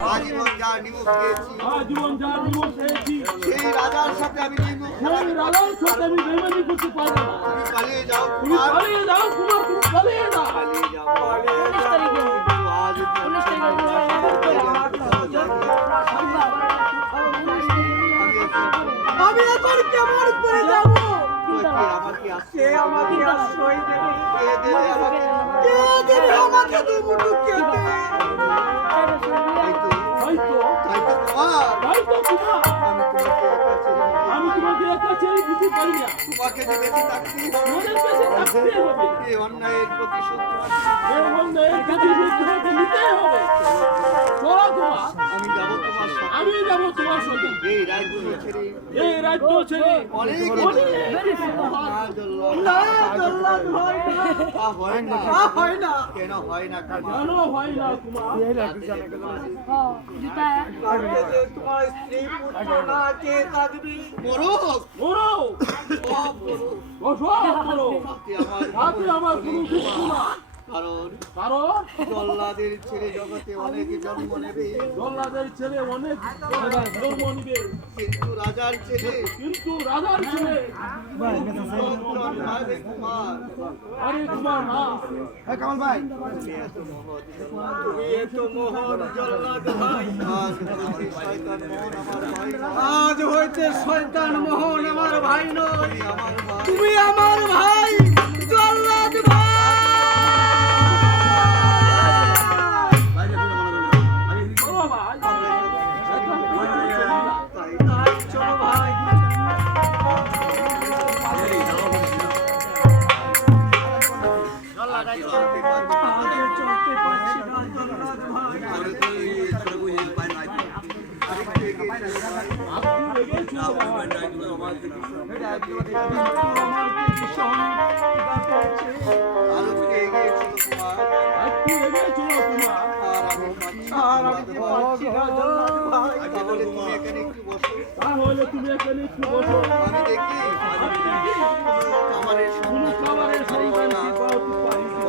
আজীবন যা নিমক খেয়েছি, আজীবন যা নিমক খেয়েছি, সেই রাজার সাথে আমি নিমক সেই রাজার সাথে আমি বেইমানি করতে পারবো না। তুমি পালিয়ে যাও, তুমি পালিয়ে যাও কুমার, তুমি পালিয়ে যাও। পালিয়ে যাও, পালিয়ে যাও। আজ আমি এখন কেমন করে যাব? আমাকে সে আমাকে আশ্রয় দেবে, কে দেবে আমাকে? কে দেবে আমাকে দুমুঠো খেতে? তাই তো তাই তো কুমার, তাই তো কুমার, আমি তোমাকে একা ছেড়ে দিতে আমি তোমাকে একা ছেড়ে দিতে পারি না। তোমাকে যে বেঁচে থাকতেই হবে, তোমাদের কাছে থাকতে হবে, এই অন্যায়ের প্রতিশোধ এই অন্যায়ের প্রতিশোধ তোমাকে নিতেই হবে। চলো কুমার, আমি যাব তোমার সাথে। আমি যাব তোমার সাথে। এই রাজ্য ছেড়ে এই রাজ্য ছেড়ে অনেক না, জল্লাদ হয় না, হয় না, হয় না। কেন হয় না কুমার? কেন হয় না কুমার? আজকে যে তোমার স্ত্রী পুত্র না, কে থাকবে? মরক, মরো, সব মরক। বসো মরো, তাতে আমার তাতে আমার কোনো দুঃখ না। কারণ কারণ জল্লাদের ছেড়ে জগতে অনেক জন্ম নেবে, জল্লাদের ছেলে অনেক জন্ম নিবে, কিন্তু রাজার ছেলে কিন্তু রাজার ছেলে জন্মাবে কুমার। আরে কুমার না। কামাল ভাই, তুমি এত মহৎ, তুমি এত মহান জল্লাদ ভাই। আজ হইতে শয়তান মোহন আমার ভাই আজ হইতে শয়তান মোহন আমার ভাই নয়, আমার ভাই। তুমি আমার ভাই জল্লাদ ভাই। চলো ভাই, তাই চলো ভাই। আগে চলতে পারছি না জল্লাদ ভাই। আপনি লেগেছো ভাই। আমার ভীষণ ক্ষুধা পেয়েছে। আপনি লেগেছো কুমার। আর আমি কি পারছি না জল্লাদ ভাই। তাহলে তুমি এখানে একটু বসো। আমি দেখি আমি দেখি কোনো খাবারের সন্ধান কি পাওয়া পারি কি?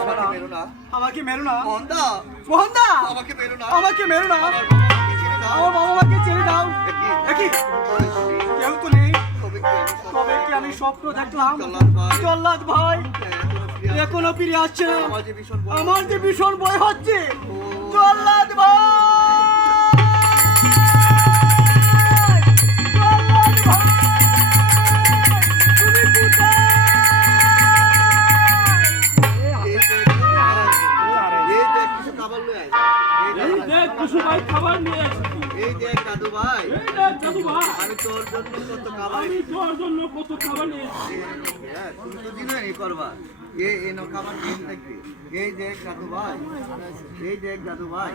আমাকে মেরো না, আমাকে মেরো না মোহনদা, মোহনদা, আমাকে মেরো না, আমাকে মেরো না। আমার বাবাকে ছেড়ে দাও। আমার বাবা মাকে ছেড়ে দাও। একই, কেউ তো নেই, তবে কি আমি তবে কি আমি স্বপ্ন দেখলাম? জল্লাদ ভাই, জল্লাদ ভাই এখনো ফিরে আসছে এখনো ফিরে আসছে না। আমার যে ভীষণ ভয়। আমার যে ভীষণ ভয় হচ্ছে। জল্লাদ ভাই, জল্লাদ ভাই, তুমি কোথায়? এই দেখ কিছু খাবার লয়ে আয়। এই দেখ কুসু ভাই খাবার নিয়ে এসেছি। এই দেখ দাদু ভাই, এই দেখ দাদু ভাই, আমি তোর জন্য কত খাবার আমি তোর জন্য কত খাবার নিয়ে এসেছি। হ্যাঁ, তুমি তো দিনই করবা। এই নো খাবার খেয়ে দেখবি। এই দেখ দাদু ভাই, এই দেখ দাদু ভাই,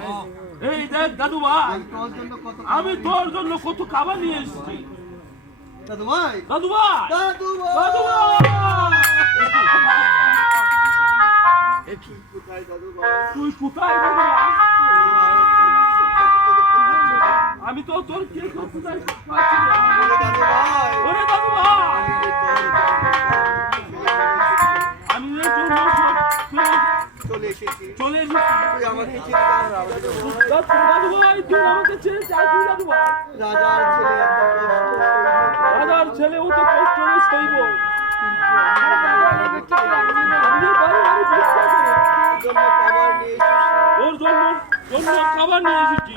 এই দেখ দাদু ভাই, আমি তোর জন্য কত আমি তোর জন্য কত খাবার নিয়ে এসেছি। দাদু ভাই, দাদু ভাই, দাদু দাদু ভাই, ভাই, কোথায় দাদু ভাই? তুই কোথায় দাদু ভাই? আমি তো তোর কে কোথায় পাচ্ছি না। ওরে দাদু ভাই, ওরে দাদু ভাই, আমি যে তোর আমি যে তোর সব চলে এসেছি, চলে এসেছি। তুই আমাকে ছেড়ে দাও। দাদু ভাই, তুই আমাকে ছেড়ে চাইছিস দাদু ভাই? রাজার ছেলে এত কষ্ট সইবে। রাজার ছেলেও তো কষ্ট হয়ে সইব। আমি বাড়ি বাড়ি ভিক্ষা করি। জন্য খাবার নিয়ে এসেছি। তোর জন্য খাবার নিয়ে এসেছি।